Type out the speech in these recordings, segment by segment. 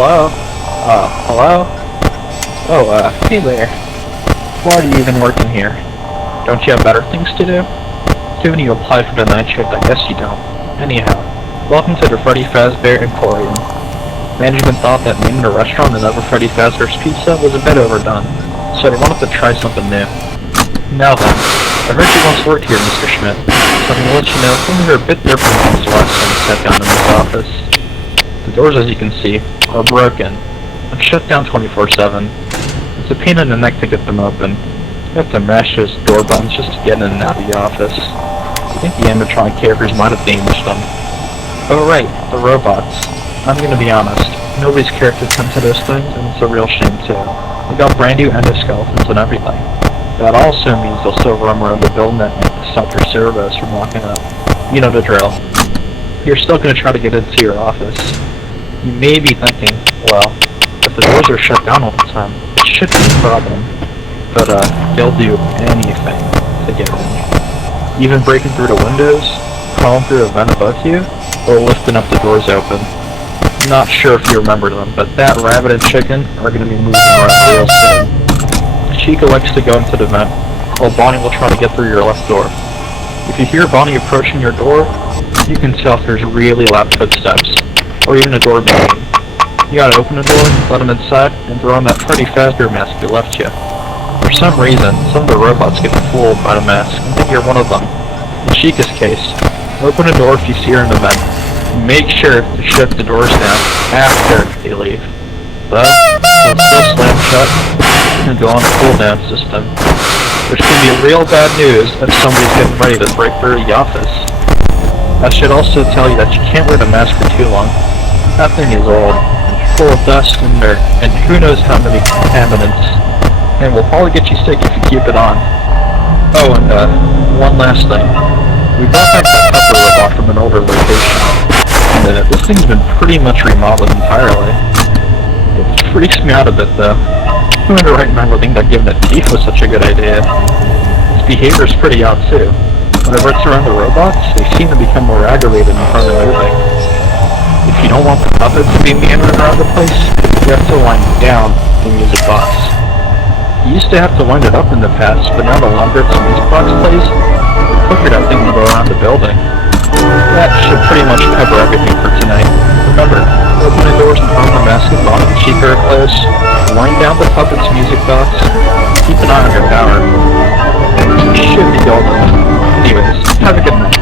Hello? Hello? Oh, hey there. Why are you even working here? Don't you have better things to do? Given you applied for the night shift, I guess you don't. Anyhow, welcome to the Freddy Fazbear Emporium. Management thought that naming a restaurant another Freddy Fazbear's Pizza was a bit overdone, so they wanted to try something new. Now then, I heard you once worked here, Mr. Schmidt, so I'm going to let you know things are a bit different since the last time you sat down in this office. The doors, as you can see, are broken and shut down 24/7. It's a pain in the neck to get them open. You have to mash those door buttons just to get in and out of the office. I think the animatronic characters might have damaged them. Oh right, the robots. I'm gonna be honest, nobody's character tends to those things, and it's a real shame too. We got brand new endoskeletons and everything. That also means they'll still roam around the building at night to stop your servos from locking up. You know the drill. You're still gonna try to get into your office. You may be thinking, well, if the doors are shut down all the time, it shouldn't be a problem. But they'll do anything to get in. Even breaking through the windows, crawling through a vent above you, or lifting up the doors open. Not sure if you remember them, but that rabbit and chicken are going to be moving around real soon. Chica likes to go into the vent, while Bonnie will try to get through your left door. If you hear Bonnie approaching your door, you can tell if there's really loud footsteps, or even a door banging. You gotta open the door, let him inside, and throw on that Freddy Fazbear mask he left you. For some reason, some of the robots get fooled by the mask and think you're one of them. In Chica's case, open a door if you see her in the vent. Make sure to shut the doors down after they leave. But they'll still slam shut and go on a cooldown system, which can be real bad news if somebody's getting ready to break through the office. I should also tell you that you can't wear the mask for too long. That thing is old, and full of dust and dirt, and who knows how many contaminants. And will probably get you sick if you keep it on. Oh, and one last thing. We brought back that pepper robot from an older location, and this thing's been pretty much remodeled entirely. It freaks me out a bit though. Who in the right mind would think that giving it teeth was such a good idea? Its behavior's pretty odd too. Whenever it's around the robots, they seem to become more aggravated and prone to moving. If you don't want the puppets to be meandering around the place, you have to wind down the music box. You used to have to wind it up in the past, but now the longer its music box plays, the quicker that thing will go around the building. That should pretty much cover everything for tonight. Remember, open the doors and throw the mask of Bonnie and Chica are close, wind down the puppet's music box, keep an eye on your power. You should be golden. Anyways, have a good night.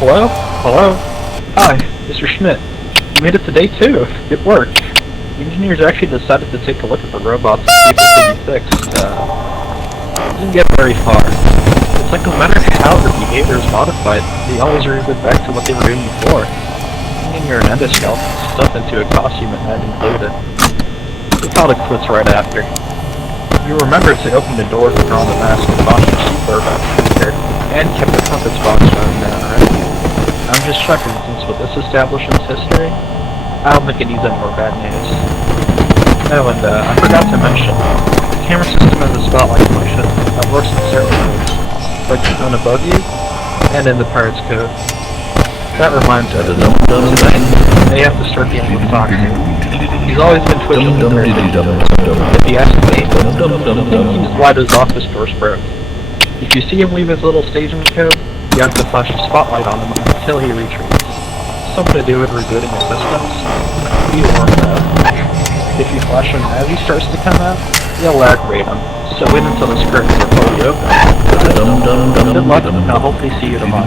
Hello? Hello? Hi, Mr. Schmidt. You made it to day 2. Good work. The engineers actually decided to take a look at the robots and see if it could be fixed. Didn't get very far. It's like no matter how their behavior is modified, they always revert back to what they were doing before. Bringing your endoskeleton stuff into a costume and that included. They called it quits right after. You remember to open the door to put on the mask and launch the seatbelt here, and kept the compass box running down, right? I'm just checking, since with this establishment's history, I don't think it needs any more bad news. Oh, and I forgot to mention, the camera system has a spotlight function that works in certain modes, like the zone above you, and in the Pirate's Code. That reminds me, tonight, they have to start dealing with Fox. He's always been twitching with her. If you ask me, I think he's why his office doors broke. If you see him leave his little staging code, you have to flash a spotlight on him until he retreats. Something to do with rebooting the systems. Be warned though. If you flash him as he starts to come out, you'll aggravate him. So wait until the curtains are fully open. Good luck, and I'll hopefully see you tomorrow.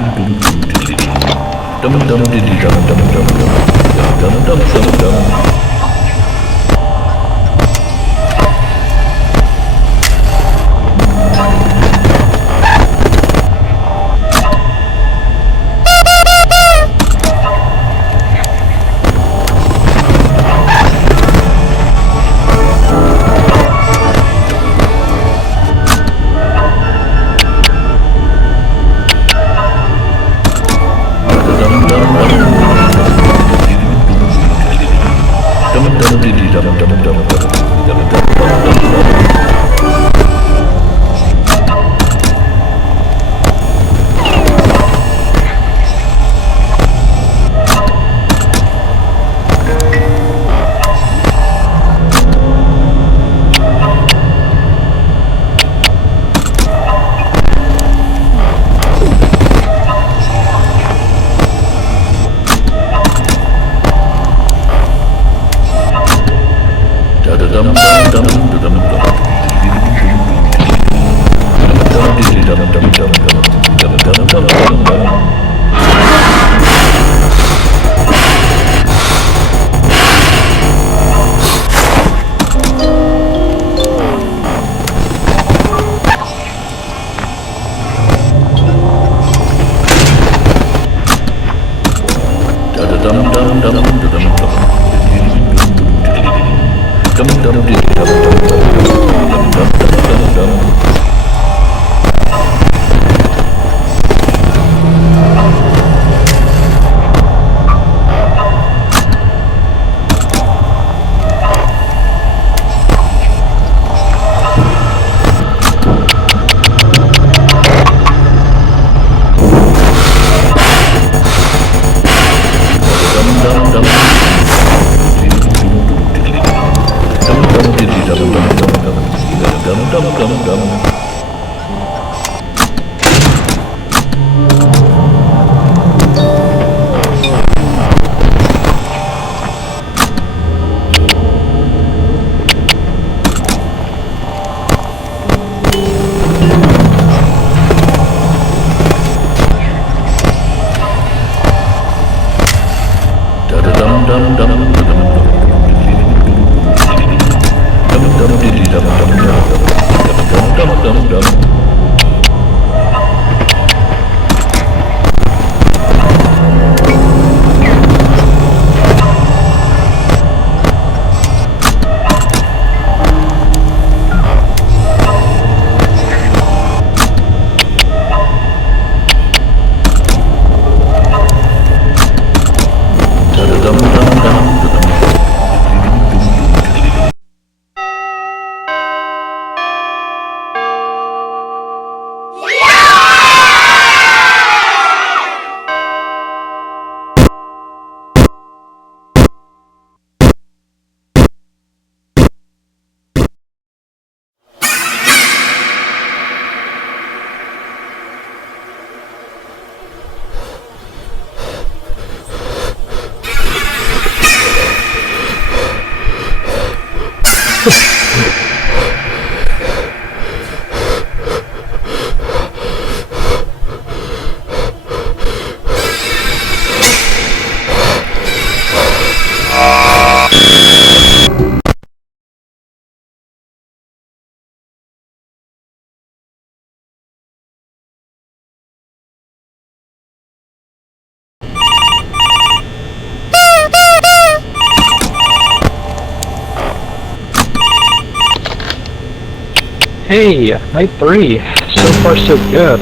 Hey, night 3. So far so good.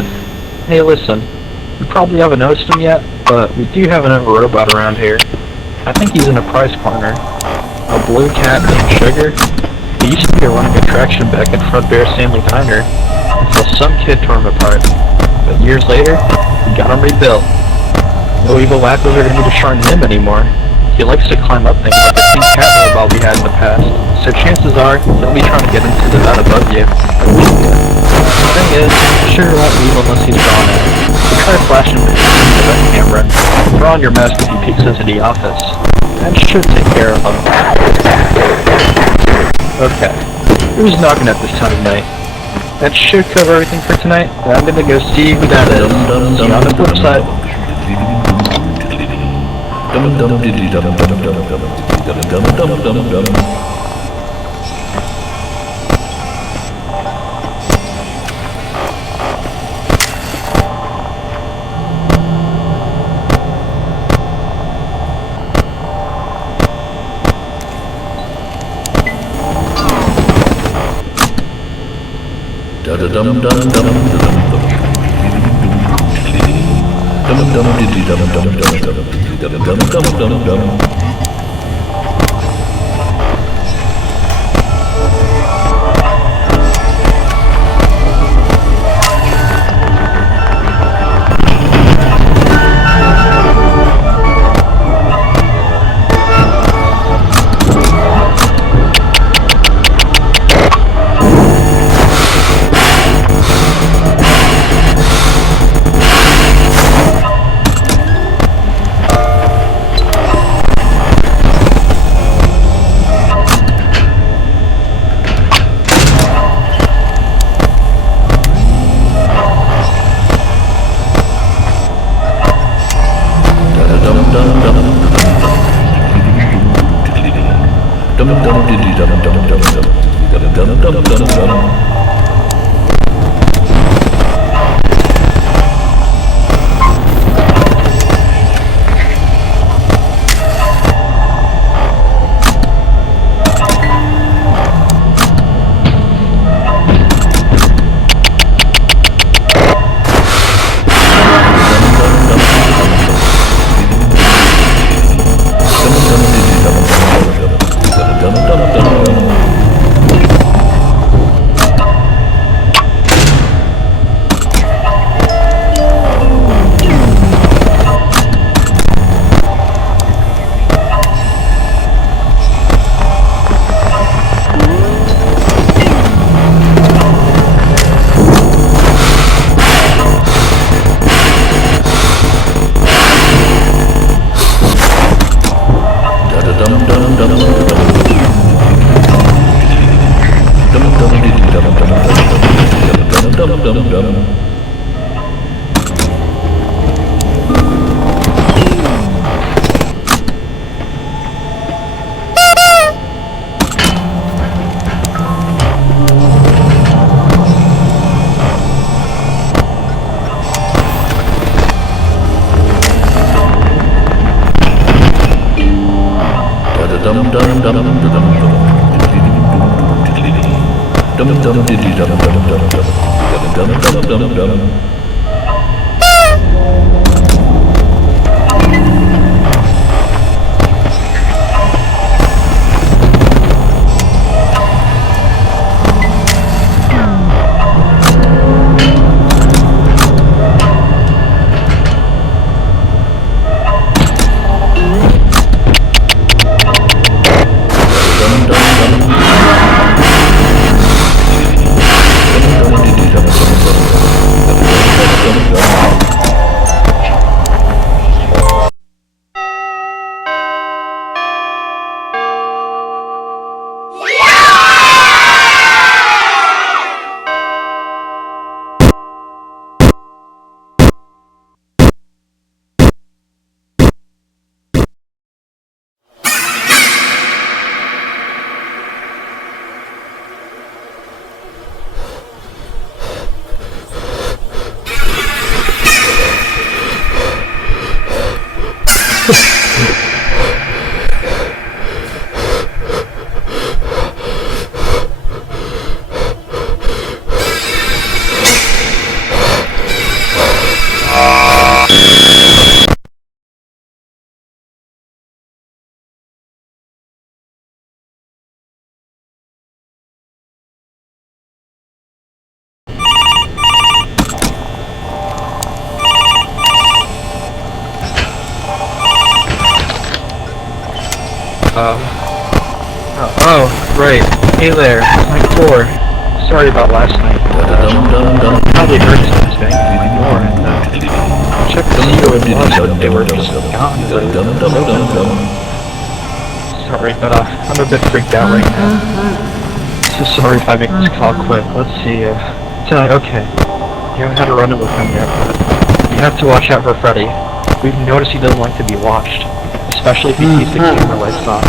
Hey listen, you probably haven't noticed him yet, but we do have another robot around here. I think he's in a prize corner. A blue cat named Sugar. He used to be a running attraction back at Fredbear's Family Diner until some kid tore him apart. But years later, we got him rebuilt. No evil wackos are gonna be destroying him anymore. He likes to climb up things like the pink cat robot we had in the past, so chances are he'll be trying to get into the vat above you. The thing is, Sugar won't leave unless he's drawn in. So try flashing him into the vent camera. Throw on your mask if he peeks into the office. That should take care of him. Okay, who's knocking at this time of night? That should cover everything for tonight, and I'm gonna go see who that is. See you on the flip side. Right. Hey there, Mike 4. Sorry about last night. Probably heard someone's banging on my door, and checked to see who it was, but they were just gone. Sorry, but I'm a bit freaked out right now. So sorry if I make this call quick. Let's see. Okay. You haven't had a run-in with him yet, but you have to watch out for Freddy. We've noticed he doesn't like to be watched, especially if he keeps the camera lights on,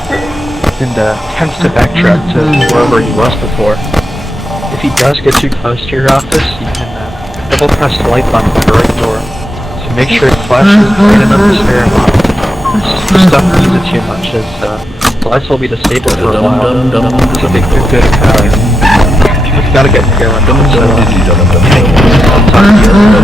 and tends to backtrack to wherever he was before. If he does get too close to your office, you can double press the light button on the right door to make sure it flashes bright enough to stay unlocked. Just don't use it too much, as the lights will be disabled for a while, so they do good power. You've got to get going, so I'll talk to you.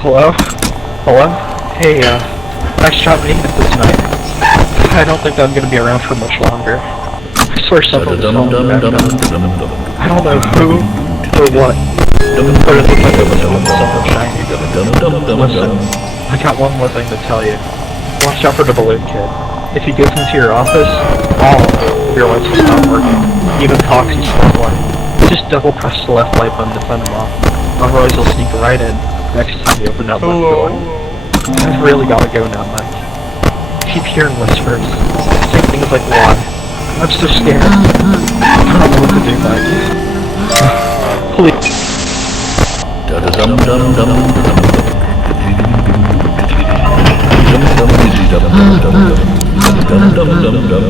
Hello? Hello? Hey, nice job meeting us this night. I don't think I'm gonna be around for much longer. I swear something was falling back down. I don't know who or what, but it looked like it was something shiny. Listen, I got one more thing to tell you. Watch out for the balloon kid. If he gets into your office, all of your lights will stop working. Even Foxy's front light. Just double press the left light button to turn them off. Otherwise you'll sneak right in next time you open that left door. I've really gotta go now, Mike. I keep hearing whispers. Saying things like why. I'm so scared. I don't know what to do, Mike. Please. dum dum dum dum dum dum dum dum dum dum dum dum dum dum